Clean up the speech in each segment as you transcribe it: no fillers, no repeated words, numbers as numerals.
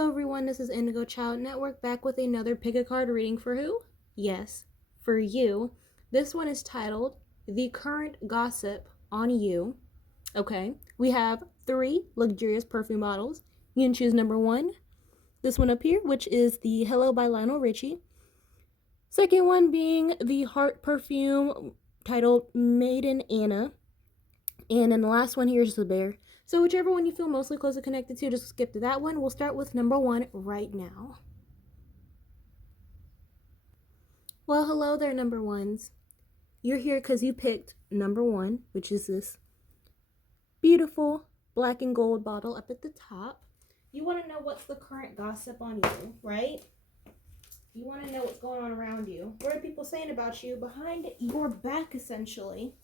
Hello everyone, this is Indigo Child Network back with another pick a card reading for who? Yes, for you. This one is titled The Current Gossip on You. Okay, we have 3 luxurious perfume bottles. You can choose number 1, this one up here, which is the Hello by Lionel Richie. Second one being the Heart perfume titled Maiden Anna. And then the last one here is the bear. So whichever one you feel mostly closely connected to, just skip to that one. We'll start with number 1 right now. Well, hello there, number ones. You're here because you picked number 1, which is this beautiful black and gold bottle up at the top. You want to know what's the current gossip on you, right? You want to know what's going on around you. What are people saying about you behind your back, essentially?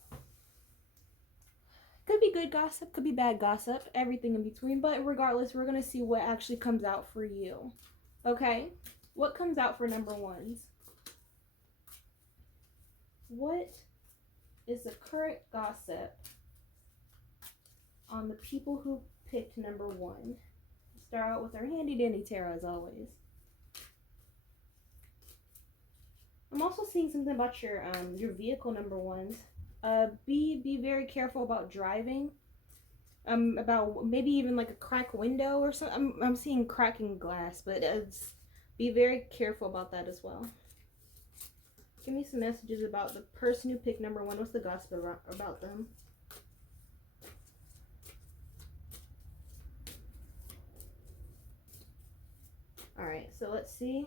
Could be good gossip, could be bad gossip, everything in between. But regardless, we're going to see what actually comes out for you. Okay? What comes out for number ones? What is the current gossip on the people who picked number 1? Start out with our handy dandy tarot as always. I'm also seeing something about your vehicle, number ones. Be very careful about driving. About maybe even like a cracked window or something. I'm seeing cracking glass, but be very careful about that as well. Give me some messages about the person who picked number 1. What's the gossip about them? Alright, so let's see.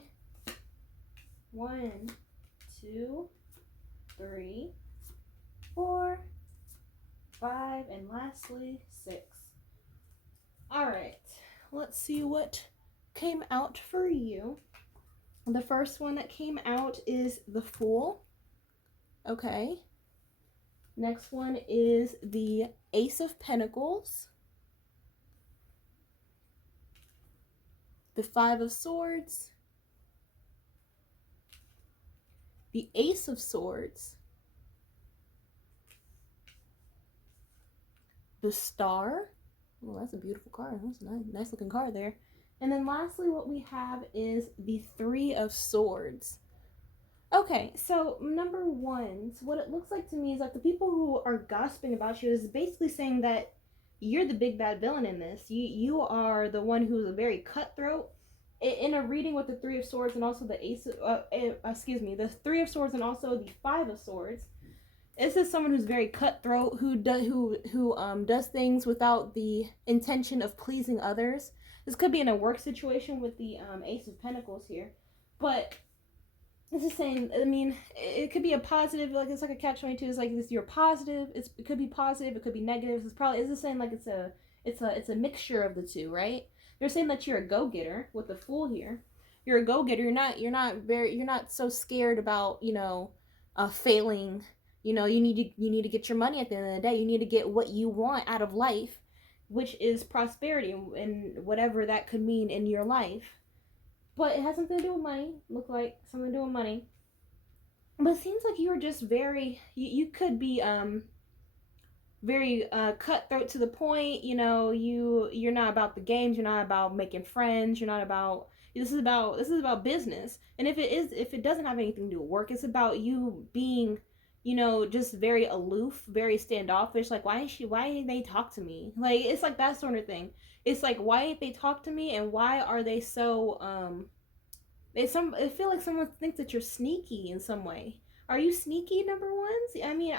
1, 2, 3, 4, 5, and lastly 6. Alright, let's see what came out for you. The first one that came out is the Fool. Okay. Next one is the Ace of Pentacles. The 5 of Swords. The Ace of Swords. The Star. Oh, that's a beautiful card. That's a nice looking card there. And then lastly, what we have is the 3 of Swords. Okay, so number 1, what it looks like to me is like the people who are gossiping about you is basically saying that you're the big bad villain in this. You are the one who's a very cutthroat. In a reading with the 3 of Swords and also the the 3 of Swords and also the 5 of Swords. This is someone who's very cutthroat, who does things without the intention of pleasing others. This could be in a work situation with the Ace of Pentacles here, but this is saying, I mean, it could be a positive, like it's like a catch-22. It's like this, you're positive. It could be positive. It could be negative. It's just saying like it's a mixture of the two, right? They're saying that you're a go-getter with the Fool here. You're a go-getter. You're not so scared about failing. You need to get your money at the end of the day. You need to get what you want out of life, which is prosperity and whatever that could mean in your life. But it has something to do with money. Look like something to do with money. But it seems like you are just very, you could be very cutthroat to the point. You're not about the games. You're not about making friends. You're not about, this is about business. And if it doesn't have anything to do with work, it's about you being, just very aloof, very standoffish. Like, why didn't they talk to me? Like, it's like that sort of thing. It's like, why didn't they talk to me, and why are they so I feel like someone thinks that you're sneaky in some way. Are you sneaky, number ones? I mean,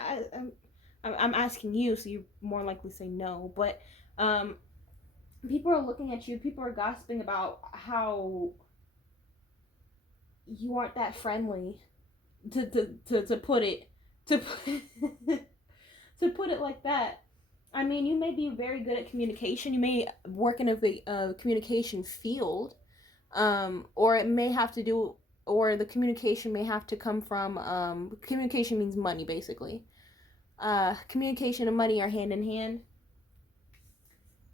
I'm asking you, so you more likely say no. But people are looking at you. People are gossiping about how you aren't that friendly. To put it to put it like that. I mean, you may be very good at communication. You may work in a communication field, or it may have to do, or the communication may have to come from, communication means money, basically. Communication and money are hand in hand.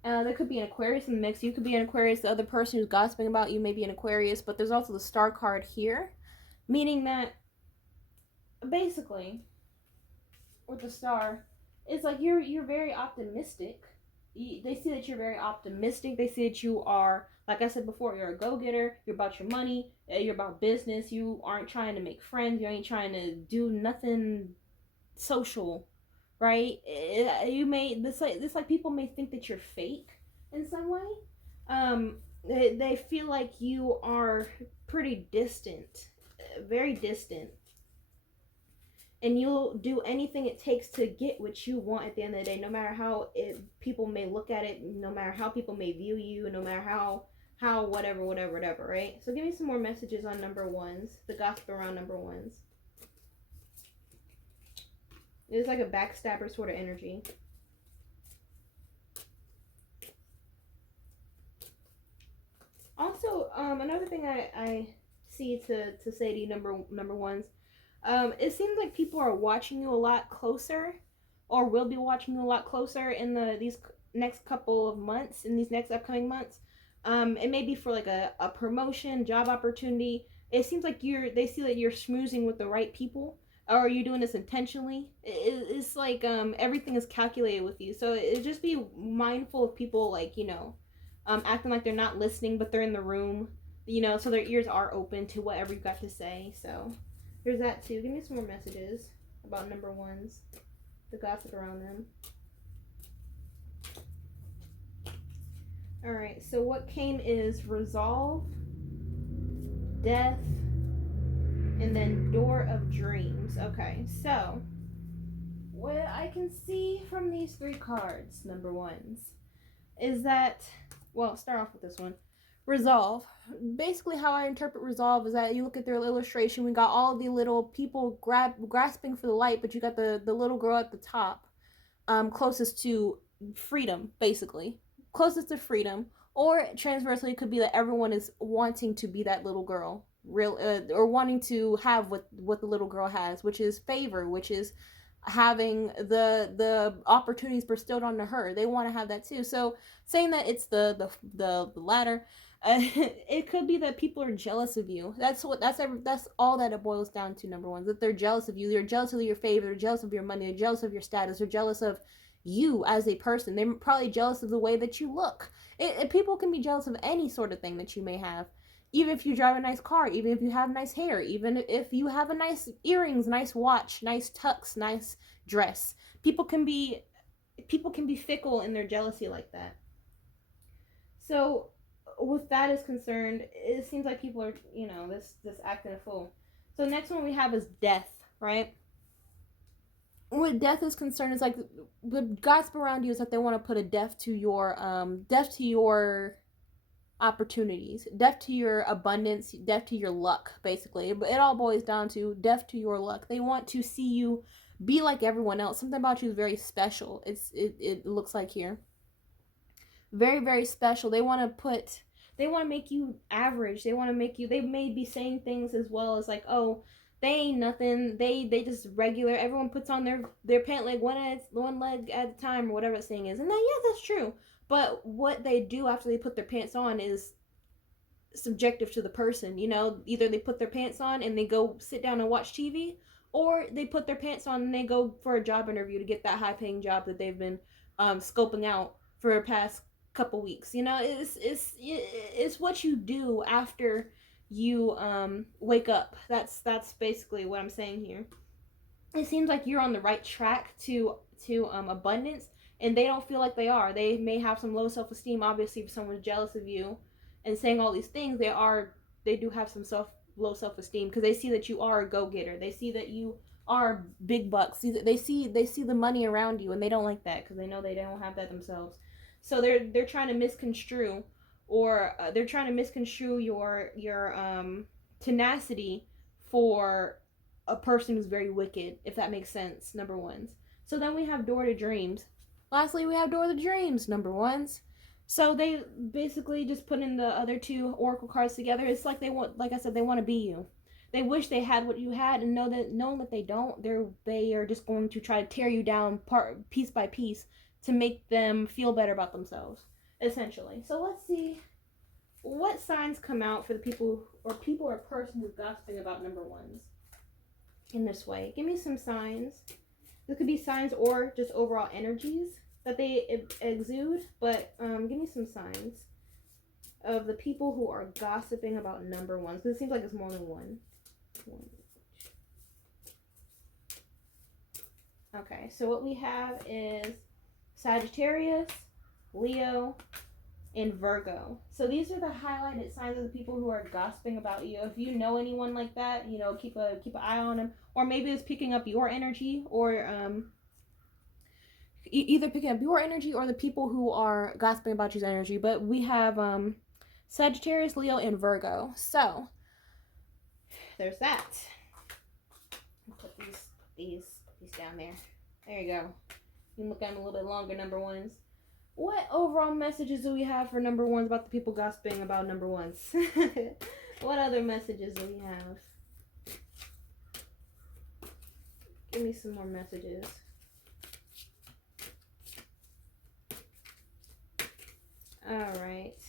There could be an Aquarius in the mix. You could be an Aquarius. The other person who's gossiping about you may be an Aquarius, but there's also the Star card here, meaning that basically with the Star, it's like you're very optimistic. They see that you're very optimistic. They see that you are Like I said before, you're a go-getter. You're about your money. You're about business. You aren't trying to make friends. You ain't trying to do nothing social, right? You may this like people may think that you're fake in some way. They feel like you are pretty distant, very distant, and you'll do anything it takes to get what you want at the end of the day, no matter how people may look at it, no matter how people may view you, no matter how whatever, right? So give me some more messages on number ones, the gossip around number ones. It's like a backstabber sort of energy. Also, another thing I see to say to you, number ones, it seems like people are watching you a lot closer, or will be watching you a lot closer in these next couple of months, in these next upcoming months. It may be for like a promotion, job opportunity. It seems like they see that you're schmoozing with the right people, or are you doing this intentionally? It's like everything is calculated with you. So just be mindful of people, like, acting like they're not listening, but they're in the room, so their ears are open to whatever you got to say. So there's that too. Give me some more messages about number ones, the gossip around them. All right, so what came is resolve, death, and then door of dreams. Okay, so what I can see from these three cards, number ones, is that, well, start off with this one. Resolve. Basically, how I interpret resolve is that you look at their illustration. We got all the little people grasping for the light, but you got the little girl at the top, closest to freedom, basically. Closest to freedom. Or transversely, it could be that everyone is wanting to be that little girl, or wanting to have what the little girl has, which is favor, which is having the opportunities bestowed onto her. They want to have that too. So saying that it's the latter, it could be that people are jealous of you. That's all that it boils down to. Number one, that they're jealous of you. They're jealous of your favor. They're jealous of your money. They're jealous of your status. They're jealous of you as a person. They're probably jealous of the way that you look. People can be jealous of any sort of thing that you may have. Even if you drive a nice car, even if you have nice hair, even if you have a nice earrings, nice watch, nice tux, nice dress. People can be fickle in their jealousy like that. So with that is concerned, it seems like people are, this acting a fool. So the next one we have is death, right? What death is concerned is like the gossip around you is that they want to put a death to your opportunities, death to your abundance, death to your luck, basically. But it all boils down to death to your luck. They want to see you be like everyone else. Something about you is very special. It looks like here. Very, very special. They want to make you average. They may be saying things as well as like, oh, they ain't nothing. They just regular. Everyone puts on their pant leg one leg at a time, or whatever the saying is. And then, yeah, that's true. But what they do after they put their pants on is subjective to the person. Either they put their pants on and they go sit down and watch TV, or they put their pants on and they go for a job interview to get that high-paying job that they've been scoping out for the past couple weeks. It's what you do after you wake up. That's basically what I'm saying here. It seems like you're on the right track to abundance, and they don't feel like they are. They may have some low self-esteem. Obviously, if someone's jealous of you and saying all these things, they do have some low self-esteem, because they see that you are a go-getter. They see that you are big bucks. They see the money around you, and they don't like that because they know they don't have that themselves. So they're trying to misconstrue, or they're trying to misconstrue your tenacity for a person who's very wicked, if that makes sense. Number ones. So then we have door to dreams. Lastly, we have door to dreams, number ones. So they basically just put in the other two oracle cards together. It's like like I said, they want to be you. They wish they had what you had, and knowing that they don't, they are just going to try to tear you down piece by piece to make them feel better about themselves, essentially. So let's see what signs come out for the people or person who's gossiping about number ones in this way. Give me some signs. This could be signs or just overall energies that they exude, but give me some signs. of the people who are gossiping about number ones. Because it seems like it's more than one. Okay, so what we have is Sagittarius, Leo, and Virgo. So these are the highlighted signs of the people who are gossiping about you. If you know anyone like that, you know, keep an eye on them. Or maybe it's picking up your energy, or either picking up your energy or the people who are gossiping about you's energy. But we have Sagittarius, Leo, and Virgo. So there's that. I'll put these down there. There you go. You can look at them a little bit longer, number ones. What overall messages do we have for number ones about the people gossiping about number ones? What other messages do we have? Give me some more messages. Alright.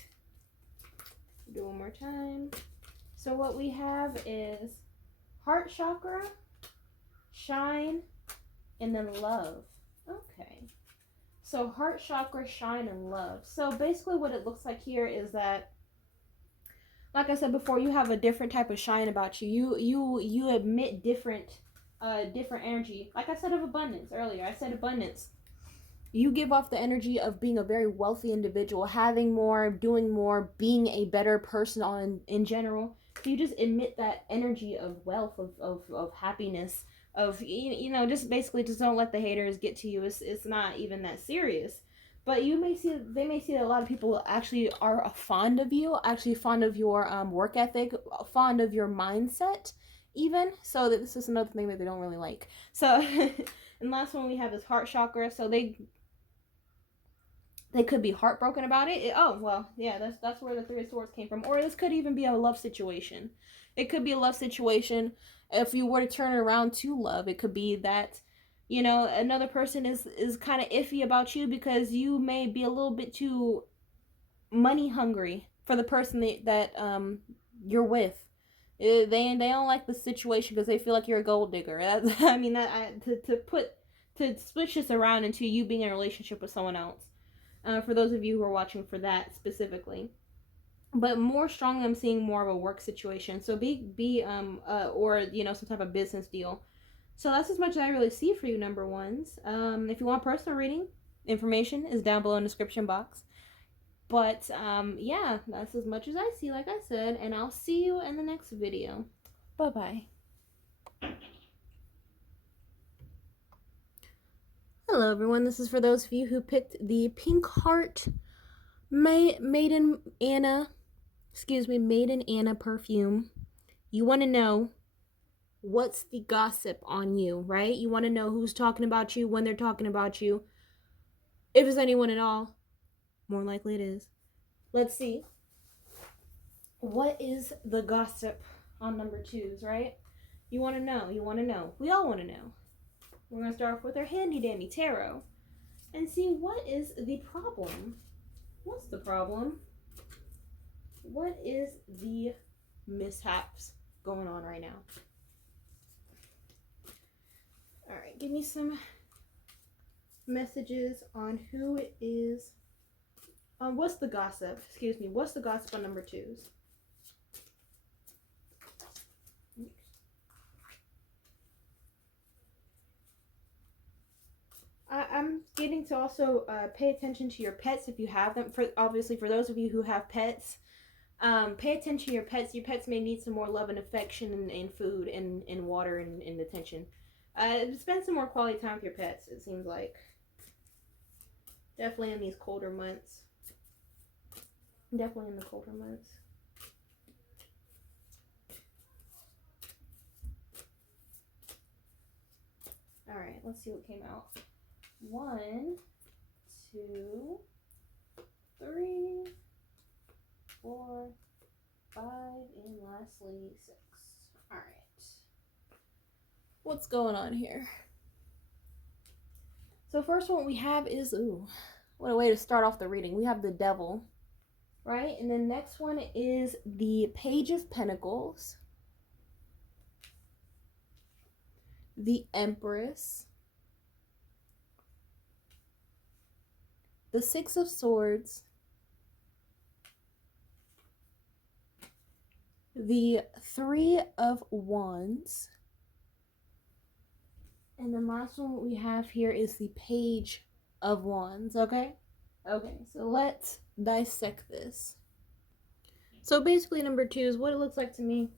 Do one more time. So what we have is heart chakra, shine, and then love. Okay. So heart chakra, shine, and love. So basically what it looks like here is that, like I said before, you have a different type of shine about you. You emit different energy. Like I said of abundance earlier. I said abundance. You give off the energy of being a very wealthy individual, having more, doing more, being a better person in general. So you just emit that energy of wealth, of happiness, of, you know, just basically just don't let the haters get to you. It's not even that serious. But they may see that a lot of people actually are fond of you, actually fond of your work ethic, fond of your mindset even. So this is another thing that they don't really like. So and last one we have is heart chakra. So they could be heartbroken about it. Oh, well, yeah, that's where the Three of Swords came from. Or this could even be a love situation. It could be a love situation. If you were to turn it around to love, it could be that, you know, another person is kind of iffy about you because you may be a little bit too money hungry for the person that you're with. They don't like the situation because they feel like you're a gold digger. I mean, to switch this around into you being in a relationship with someone else. For those of you who are watching for that specifically. But more strongly, I'm seeing more of a work situation. So or, you know, some type of business deal. So that's as much as I really see for you, number ones. If you want personal reading, information is down below in the description box. But, yeah, that's as much as I see, like I said. And I'll see you in the next video. Bye-bye. Hello, everyone. This is for those of you who picked the Pink Heart Maiden Anna perfume. You want to know what's the gossip on you, right? You want to know who's talking about you, when they're talking about you. If it's anyone at all, more likely it is. Let's see. What is the gossip on number twos, right? You want to know. We all want to know. We're going to start off with our handy dandy tarot and see what is the problem. What's the problem? What is the mishaps going on right now? All right, give me some messages on who it is. What's the gossip? Excuse me. What's the gossip on number twos? I'm getting to also pay attention to your pets if you have them. Obviously, for those of you who have pets, pay attention to your pets. Your pets may need some more love and affection and food and water and attention. Spend some more quality time with your pets, it seems like. Definitely in these colder months. Definitely in the colder months. Alright, let's see what came out. 1, 2, 3, 4, 5, and lastly 6. Alright. What's going on here? So first one we have is, ooh, what a way to start off the reading. We have the Devil, right? And then next one is the Page of Pentacles, the Empress, the Six of Swords, the Three of Wands. And the last one we have here is the Page of Wands, okay? Okay, so let's dissect this. So basically, number 2 is what it looks like to me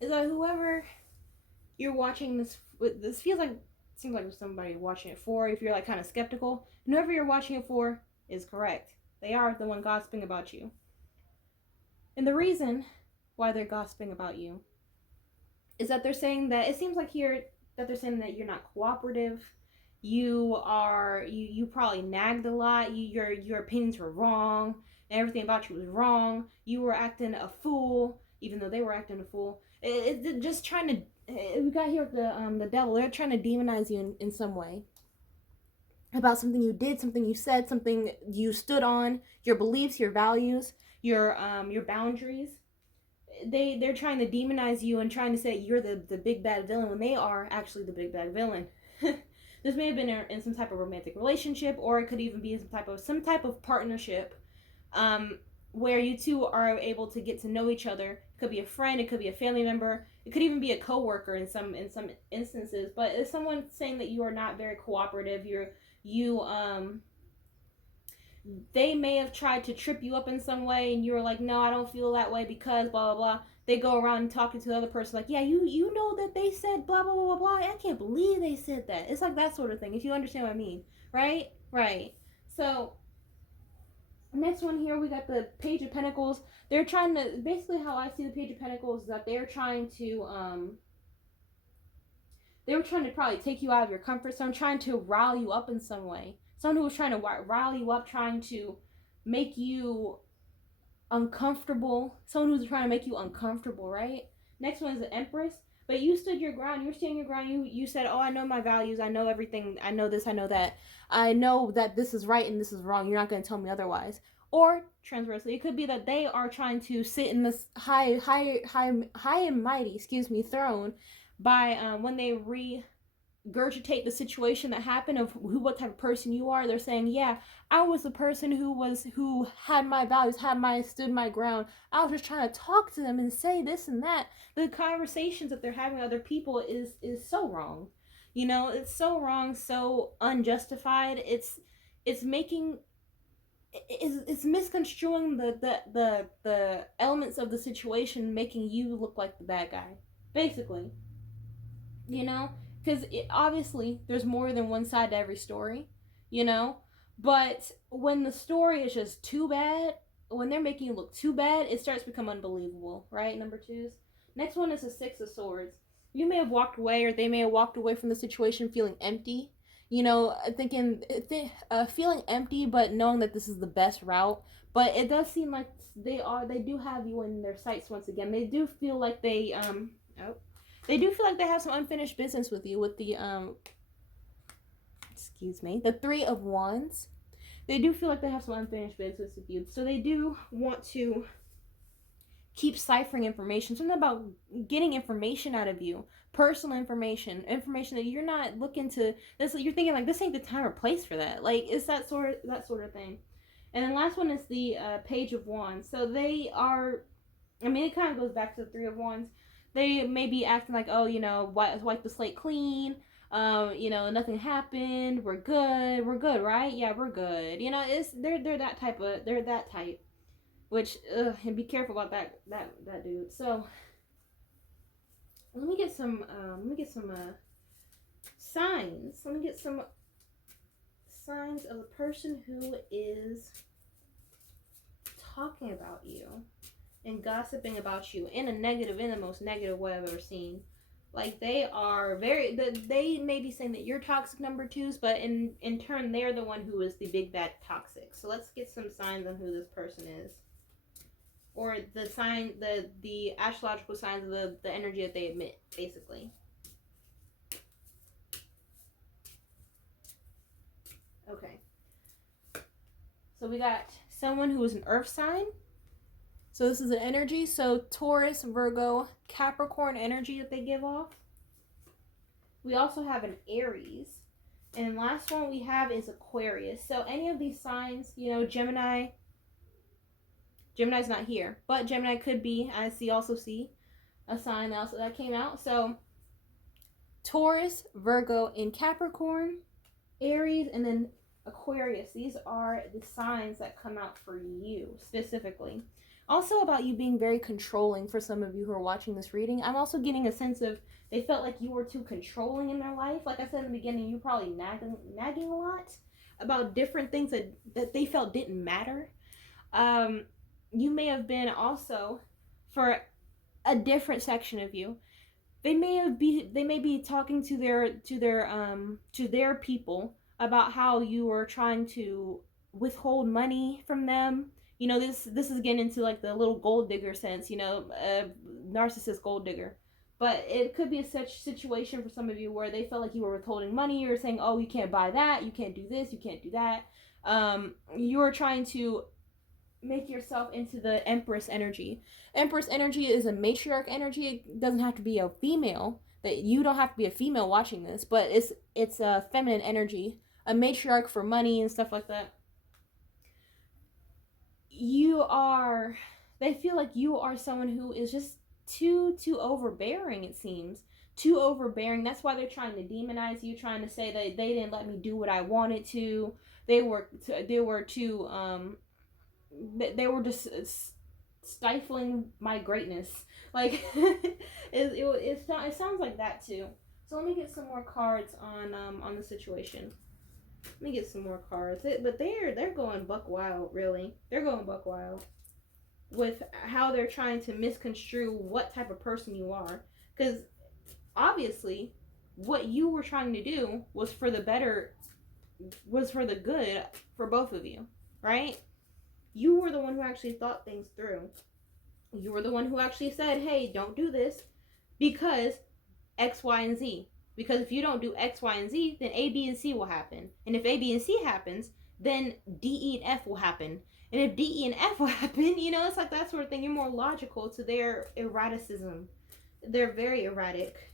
is that whoever you're watching this with, this seems like somebody watching it for, if you're like kind of skeptical, and whoever you're watching it for is correct. They are the one gossiping about you. And the reason why they're gossiping about you is that they're saying that, it seems like here that they're saying that you're not cooperative. You probably nagged a lot. Your opinions were wrong. And everything about you was wrong. You were acting a fool, even though they were acting a fool. It just trying to. We got here with the devil. They're trying to demonize you in some way about something you did, something you said, something you stood on, your beliefs, your values, your boundaries. They're trying to demonize you and trying to say you're the big bad villain when they are actually the big bad villain. This may have been in some type of romantic relationship, or it could even be some type of partnership, where you two are able to get to know each other. It could be a friend, it could be a family member, it could even be a coworker in some instances. But it's someone saying that you are not very cooperative. They may have tried to trip you up in some way, and you were like, no, I don't feel that way because blah, blah, blah. They go around and talking to the other person like, yeah, you know that they said blah, blah, blah, blah, blah. I can't believe they said that. It's like that sort of thing, if you understand what I mean. Right? Right. So, next one here, we got the Page of Pentacles. They're trying to, basically how I see the Page of Pentacles is that they were trying to probably take you out of your comfort zone, trying to rile you up in some way. Someone who was trying to rile you up, trying to make you uncomfortable. Someone who's trying to make you uncomfortable, right? Next one is the Empress. But you stood your ground. You're standing your ground. You said, oh, I know my values. I know everything. I know this. I know that. I know that this is right and this is wrong. You're not going to tell me otherwise. Or, transversely, it could be that they are trying to sit in this high and mighty, throne by when they regurgitate the situation that happened of what type of person you are. They're saying, yeah, I was the person who had my values, stood my ground. I was just trying to talk to them and say this and that. The conversations that they're having with other people is so wrong. It's so wrong, so unjustified. It's misconstruing the elements of the situation, making you look like the bad guy, basically. Because obviously there's more than one side to every story, but when the story is just too bad, when they're making you look too bad, it starts to become unbelievable, right? Number 2s. Next one is the Six of Swords. You may have walked away, or they may have walked away from the situation feeling empty, feeling empty, but knowing that this is the best route. But it does seem like they do have you in their sights once again. They do feel like they have some unfinished business with you with the the Three of Wands. They do feel like they have some unfinished business with you. So they do want to keep ciphering information. Something about getting information out of you. Personal information that you're not looking to. You're thinking like, this ain't the time or place for that. Like, it's that sort of thing. And then last one is the Page of Wands. So they are, it kind of goes back to the Three of Wands. They may be acting like, oh, wipe the slate clean. Nothing happened. We're good, right? Yeah, we're good. They're that type. Which, and be careful about that dude. So, let me get some signs. Let me get some signs of the person who is talking about you and gossiping about you in the most negative way I've ever seen. Like, they may be saying that you're toxic, number 2s, but in turn, they're the one who is the big bad toxic. So let's get some signs on who this person is. Or the astrological signs of the energy that they emit, basically. Okay. So we got someone who is an earth sign. So this is an energy. So Taurus, Virgo, Capricorn energy that they give off. We also have an Aries. And last one we have is Aquarius. So any of these signs, Gemini, Gemini's not here, but Gemini could be. I also see a sign also that came out. So Taurus, Virgo, and Capricorn, Aries, and then Aquarius. These are the signs that come out for you specifically. Also about you being very controlling for some of you who are watching this reading. I'm also getting a sense of they felt like you were too controlling in their life. Like I said in the beginning, you probably nagging a lot about different things that they felt didn't matter. You may have been also, for a different section of you, they may be talking to their people about how you are trying to withhold money from them. This is getting into like the little gold digger sense, narcissist gold digger. But it could be a such situation for some of you where they felt like you were withholding money. You were saying, oh, you can't buy that, you can't do this, you can't do that. You were trying to make yourself into the Empress energy. Empress energy is a matriarch energy. It doesn't have to be a female. That you don't have to be a female watching this, but it's a feminine energy, a matriarch for money and stuff like that. They feel like you are someone who is just too overbearing. It seems too overbearing. That's why they're trying to demonize you, trying to say that they didn't let me do what I wanted to. They were just stifling my greatness. Like it sounds like that too. So let me get some more cards on the situation. Let me get some more cards. But they're going buck wild, really. They're going buck wild with how they're trying to misconstrue what type of person you are. Because obviously, what you were trying to do was for the good for both of you, right? You were the one who actually thought things through. You were the one who actually said, hey, don't do this because X, Y, and Z. Because if you don't do X, Y, and Z, then A, B, and C will happen. And if A, B, and C happens, then D, E, and F will happen. And if D, E, and F will happen, it's like that sort of thing. You're more logical to their erraticism. They're very erratic.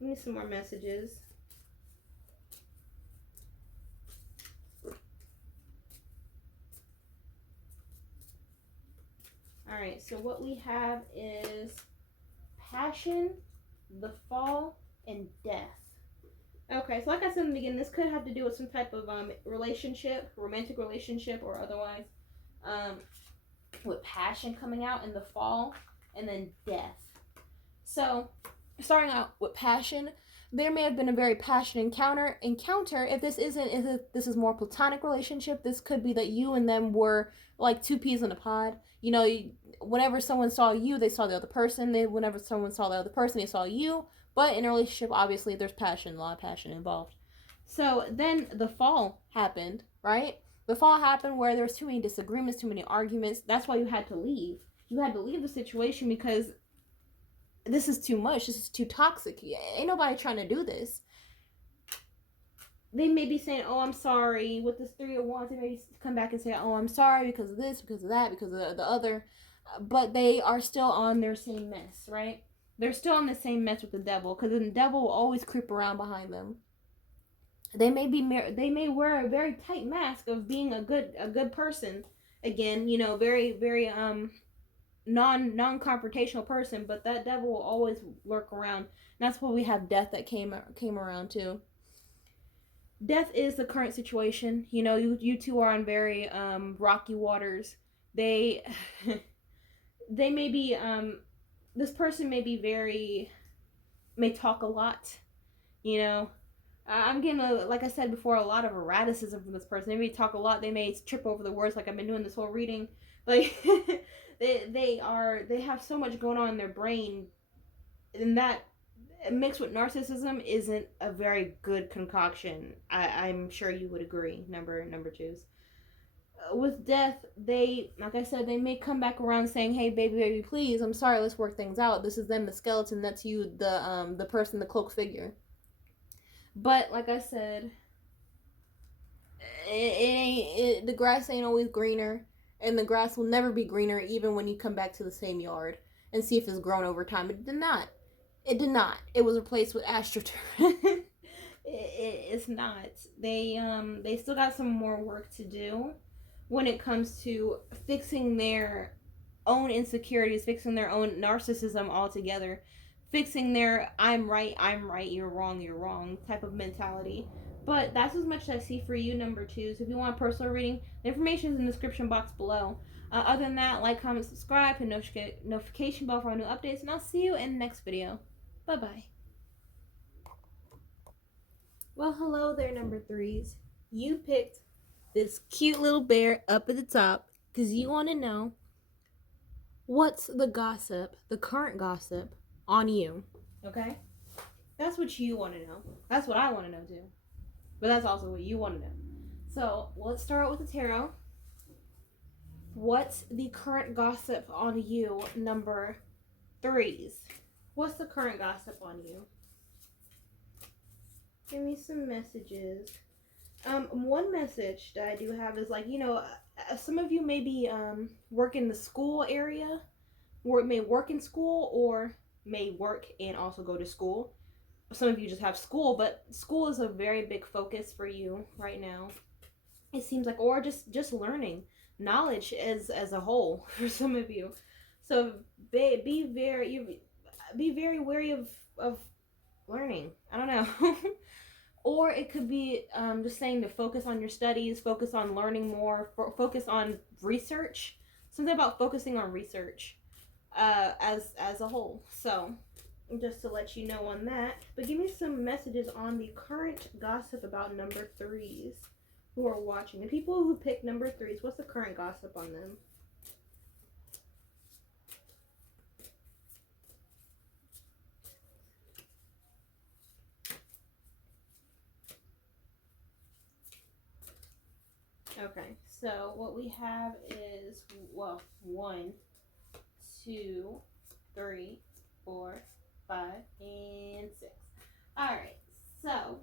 Give me some more messages. All right, so what we have is passion, the fall, and death. Okay, so like I said in the beginning, this could have to do with some type of relationship, romantic relationship or otherwise, with passion coming out in the fall, and then death. So, starting out with passion, there may have been a very passionate encounter. If this is more platonic relationship, this could be that you and them were like two peas in a pod. Whenever someone saw you, they saw the other person. Whenever someone saw the other person, they saw you. But in a relationship, obviously, there's passion, a lot of passion involved. So then the fall happened, right? The fall happened where there was too many disagreements, too many arguments. That's why you had to leave. You had to leave the situation because this is too much. This is too toxic. Ain't nobody trying to do this. They may be saying, oh, I'm sorry. With this 3 of Wands, they may come back and say, oh, I'm sorry because of this, because of that, because of the other. But they are still on their same mess, right? They're still on the same mess with the devil, because the devil will always creep around behind them. They may wear a very tight mask of being a good person. Again, very very non-confrontational person, but that devil will always lurk around. And that's why we have death that came around too. Death is the current situation. You two are on very rocky waters. They may be this person may talk a lot. I'm getting, like I said before, a lot of erraticism from this person. They may talk a lot. They may trip over the words, like I've been doing this whole reading. Like they have so much going on in their brain, and that mixed with narcissism isn't a very good concoction. I'm sure you would agree, number twos. With death, like I said, they may come back around saying, hey, baby, please, I'm sorry, let's work things out. This is them, the skeleton, that's you, the person, the cloaked figure. But like I said, the grass ain't always greener, and the grass will never be greener even when you come back to the same yard and see if it's grown over time. It did not. It was replaced with astroturf. It's not. They still got some more work to do, when it comes to fixing their own insecurities, fixing their own narcissism altogether, fixing their I'm right, you're wrong type of mentality. But that's as much as I see for you, number two. So if you want a personal reading, the information is in the description box below. Other than that, like, comment, subscribe, and notification bell for our new updates, and I'll see you in the next video. Bye-bye. Well, hello there, number threes. You picked this cute little bear up at the top because you want to know what's the gossip, the current gossip, on you. Okay? That's what you want to know. That's what I want to know too. But that's also what you want to know. So let's start out with the tarot. What's the current gossip on you, number threes? What's the current gossip on you? Give me some messages. One message that I do have is, like, some of you may be work in the school area, or may work in school, or may work and also go to school. Some of you just have school, but school is a very big focus for you right now. It seems like, or just learning knowledge as a whole for some of you. So be very wary of learning. I don't know. Or it could be just saying to focus on your studies, focus on learning more, focus on research. Something about focusing on research as a whole. So just to let you know on that. But give me some messages on the current gossip about number threes who are watching. The people who pick number threes, what's the current gossip on them? Okay, so what we have is, well, 1, 2, 3, 4, 5, and 6. Alright, so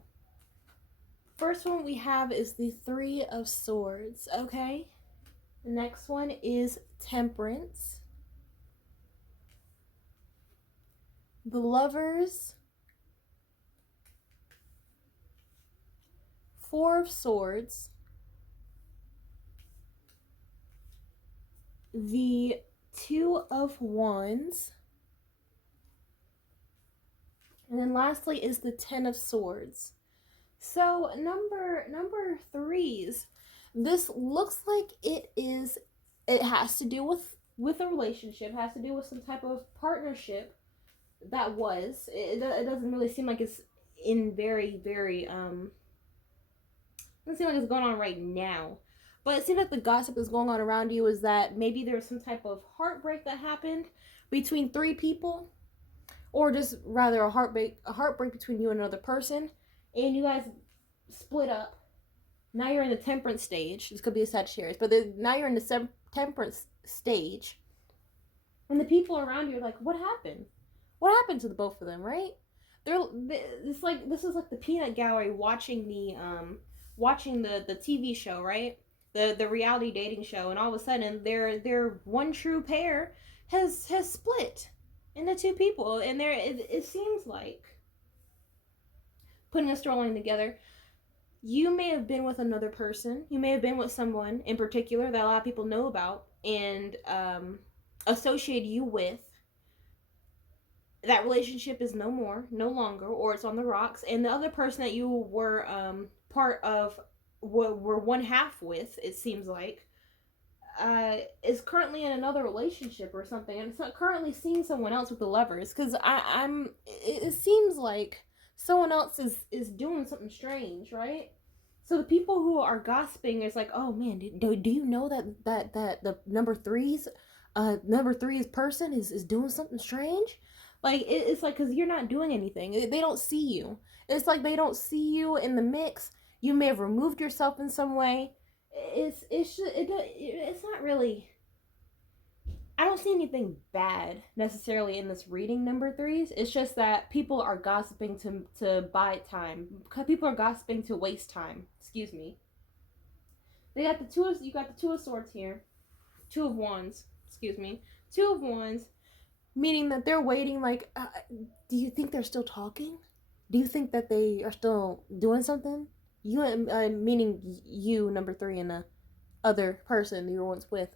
first one we have is the Three of Swords, okay? The next one is Temperance. The Lovers. 4 of Swords. The Two of Wands. And then lastly is the 10 of Swords. So number threes, this looks like it has to do with a relationship, has to do with some type of partnership that was. It doesn't really seem like it's in very doesn't seem like it's going on right now. But it seems like the gossip that's going on around you is that maybe there was some type of heartbreak that happened between 3 people, or just rather a heartbreak between you and another person, and you guys split up. Now you're in the temperance stage. This could be a Sagittarius, but now you're in the temperance stage, and the people around you are like, "What happened? What happened to the both of them?" Right? This is like the peanut gallery watching the TV show, right? The reality dating show, and all of a sudden their one true pair has split into 2 people, and it seems like, putting a storyline together, you may have been with another person, you may have been with someone in particular that a lot of people know about and associate you with. That relationship is no longer, or it's on the rocks, and the other person that you were part of, were one half with, it seems like, is currently in another relationship or something, and it's not currently seeing someone else with the Lovers, because it seems like someone else is doing something strange, right? So the people who are gossiping is like, oh man, do you know that the number threes person is doing something strange? Like, it's like, because you're not doing anything. They don't see you. It's like they don't see you in the mix. You may have removed yourself in some way. It's not really. I don't see anything bad necessarily in this reading, number threes. It's just that people are gossiping to buy time. People are gossiping to waste time. Excuse me. You got the Two of Swords here. 2 of Wands. Excuse me. 2 of Wands. Meaning that they're waiting, like, do you think they're still talking? Do you think that they are still doing something? You, meaning you, number 3, and other person you were once with.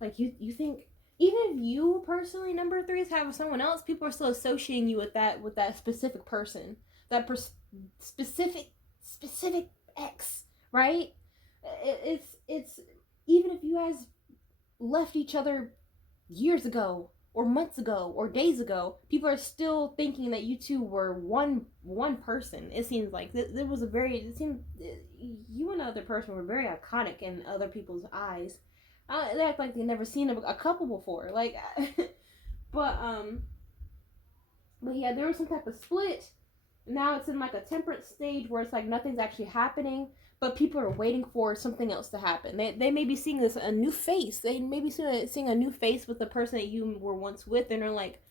Like you think even if you personally number threes have someone else, people are still associating you with that specific person, that specific ex, right? It's even if you guys left each other years ago or months ago or days ago, people are still thinking that you two were one person. It seems like there was it seemed you and the other person were very iconic in other people's eyes. They act like they've never seen a couple before, like but but yeah, there was some type of split. Now it's in like a temperate stage where it's like nothing's actually happening, but people are waiting for something else to happen. They may be seeing a new face. They may be seeing a new face with the person that you were once with, and they're like,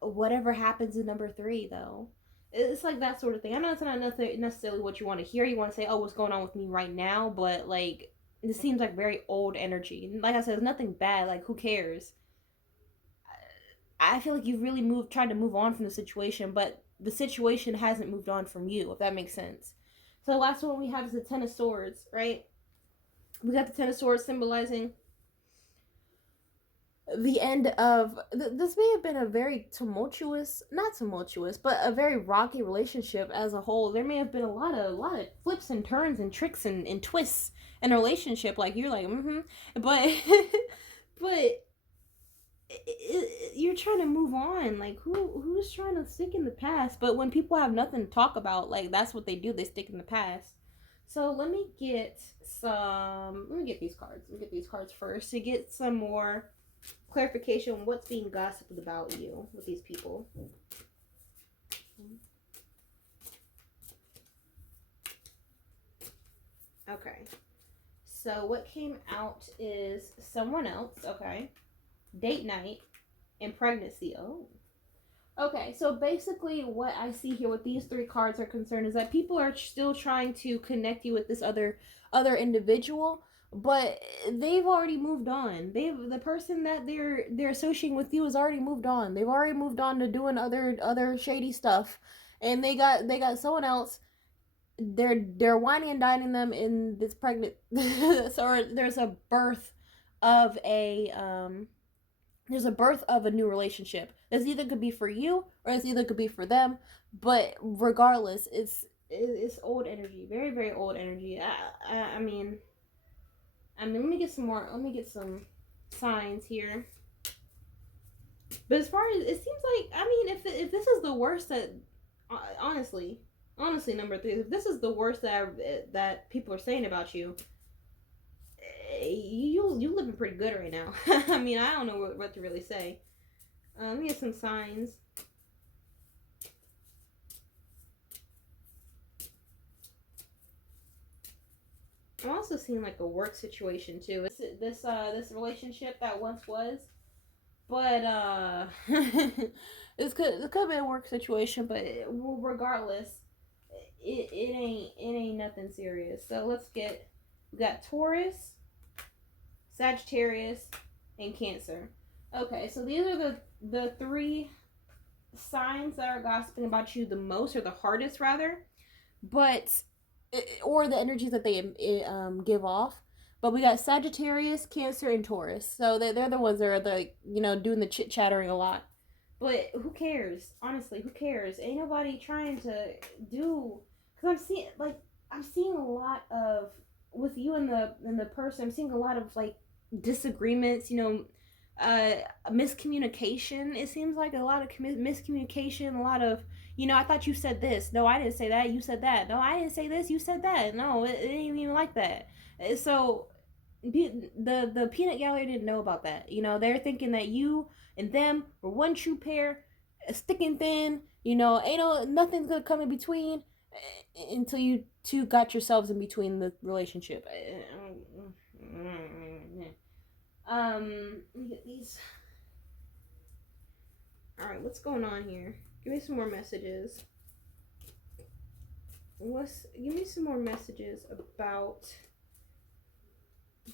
whatever happens in number three, though. It's like that sort of thing. I know it's not necessarily what you want to hear. You want to say, oh, what's going on with me right now? But like, it seems like very old energy. Like I said, it's nothing bad. Like, who cares? I feel like you've really tried to move on from the situation, but the situation hasn't moved on from you, if that makes sense. So the last one we have is the Ten of Swords, right? We got the Ten of Swords symbolizing the end of this may have been a very not tumultuous, but a very rocky relationship as a whole. There may have been a lot of flips and turns and tricks and twists in a relationship. Like you're like, but but you're trying to move on. Like who's trying to stick in the past? But when people have nothing to talk about, like that's what they do. They stick in the past. So let me get these cards. Let me get these cards first to get some more clarification on what's being gossiped about you with these people. Okay. So what came out is someone else, okay, date night, and pregnancy. Oh. Okay, so basically what I see here with these three cards are concerned is that people are still trying to connect you with this other individual, but they've already moved on. The person that they're associating with you has already moved on. They've already moved on to doing other shady stuff, and they got someone else. They're whining and dining them in this pregnant. So there's a birth of a there's a birth of a new relationship. This either could be for you or it's either could be for them, but regardless, it's old energy, very very old energy. I mean, let me get some more. Let me get some signs here. But as far as it seems like, I mean, if this is the worst that, honestly, number three, if this is the worst that people are saying about you, you living pretty good right now. I mean, I don't know what to really say. Let me get some signs. I'm also seeing like a work situation too. This relationship that once was, but it could be a work situation. But regardless, it ain't nothing serious. So we got Taurus, Sagittarius, and Cancer. Okay, so these are the three signs that are gossiping about you the most, or the hardest rather, but or the energies that they give off. But we got Sagittarius, Cancer, and Taurus. So they're the ones that are doing the chit chattering a lot. But who cares? Honestly, who cares? Ain't nobody trying to do. Because I'm seeing a lot of with you and the person. I'm seeing a lot of like disagreements. Miscommunication. It seems like a lot of miscommunication. A lot of I thought you said this. No, I didn't say that. You said that. No, I didn't say this. You said that. No, it ain't even like that. So the peanut gallery didn't know about that. They're thinking that you and them were one true pair, sticking thin. Ain't nothing's gonna come in between until you two got yourselves in between the relationship. Let me get these. All right, what's going on here? Give me some more messages. Give me some more messages about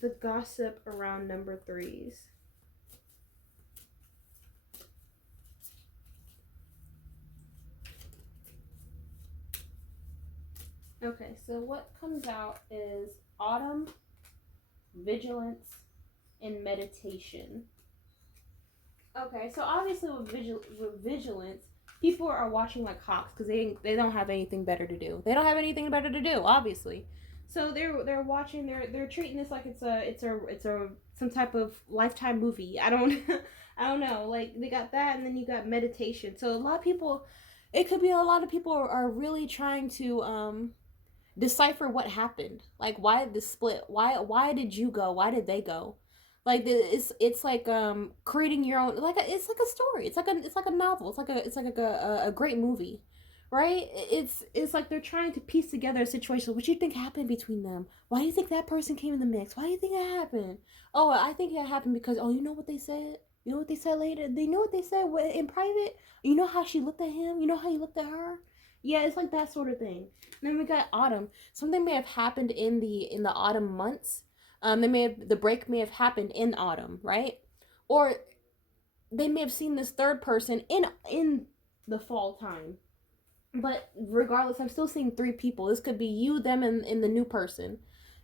the gossip around number threes. Okay, so what comes out is autumn, vigilance, and meditation. Okay, so obviously with vigilance, people are watching like hawks because they don't have anything better to do. They don't have anything better to do, obviously. So they're watching. They're treating this like it's a some type of Lifetime movie. I don't I don't know. Like they got that, and then you got meditation. So a lot of people, it could be a lot of people are really trying to decipher what happened. Like why did this split? Why did you go? Why did they go? Like it's like creating your own, like it's like a story. It's like a novel. It's like a great movie, right? It's like they're trying to piece together a situation. What do you think happened between them? Why do you think that person came in the mix? Why do you think it happened? Oh, I think it happened because, oh, you know what they said. You know what they said later. They know what they said in private. You know how she looked at him. You know how he looked at her. Yeah, it's like that sort of thing. And then we got autumn. Something may have happened in the autumn months. The break may have happened in autumn, right? Or they may have seen this third person in the fall time. But regardless, I'm still seeing three people. This could be you, them, and the new person.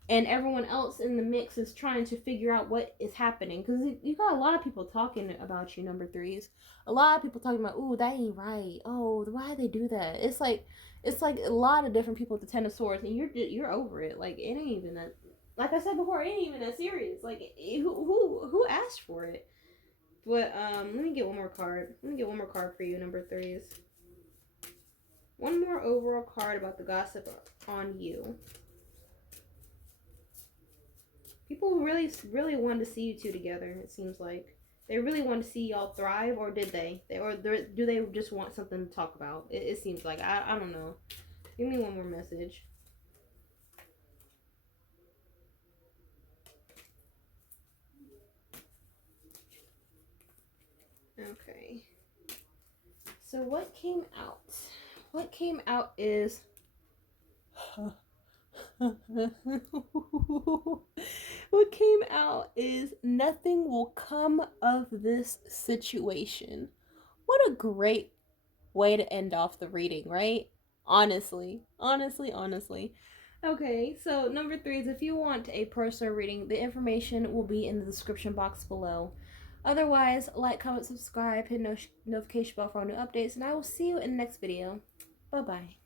And everyone else in the mix is trying to figure out what is happening. Because you got a lot of people talking about you, number threes. A lot of people talking about, ooh, that ain't right. Oh, why did they do that? It's like a lot of different people with the Ten of Swords, and you're over it. Like, it ain't even that. Like I said before, it ain't even that serious. Like, who asked for it? But let me get one more card. Let me get one more card for you, number threes. One more overall card about the gossip on you. People really wanted to see you two together. It seems like they really want to see y'all thrive, or did they? Do they just want something to talk about? It seems like I don't know. Give me one more message. Okay. So what came out? What came out is what came out is nothing will come of this situation. What a great way to end off the reading, right? Honestly. Okay, so number three is if you want a personal reading, the information will be in the description box below. Otherwise, like, comment, subscribe, hit notification bell for all new updates, and I will see you in the next video. Bye-bye.